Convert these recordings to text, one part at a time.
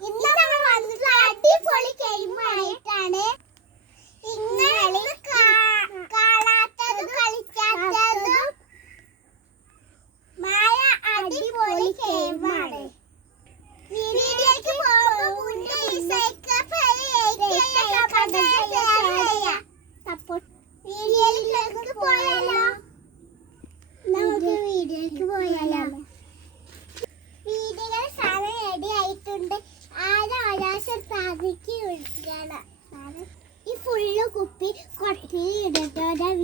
ഇന്ന് നമ്മൾ വന്നിട്ടുള്ള അടിപൊളി ഗെയിമായിട്ടാണ്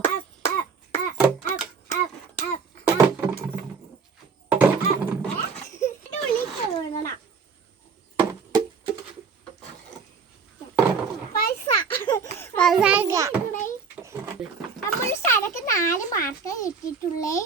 Oh. നമ്മൾ സരക്ക് നാല് മാർക്ക് കിട്ടിയിട്ടുള്ളേ.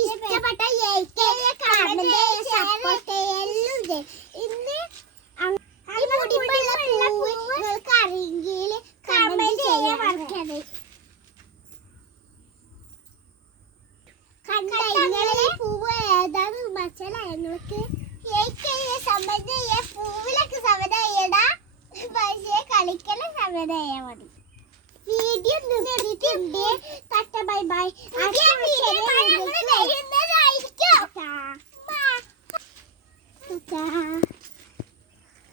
ഇഷ്ടപ്പെട്ട ഇന്ന് അറിയെങ്കിൽ കമന്റ് ചെയ്യാൻ മറക്കരുത്. കണ്ടങ്ങളെ പൂവ് ഏതാണ് മച്ചാൽ ഞങ്ങൾക്ക് പൂവിലൊക്കെ സമതയടാ പക്ഷേ കളിക്കല സമതയ മതി. വീഡിയോ നിർത്തിയിട്ടുണ്ട് തട്ട ബൈ ബൈ വരുന്നതായിരിക്കും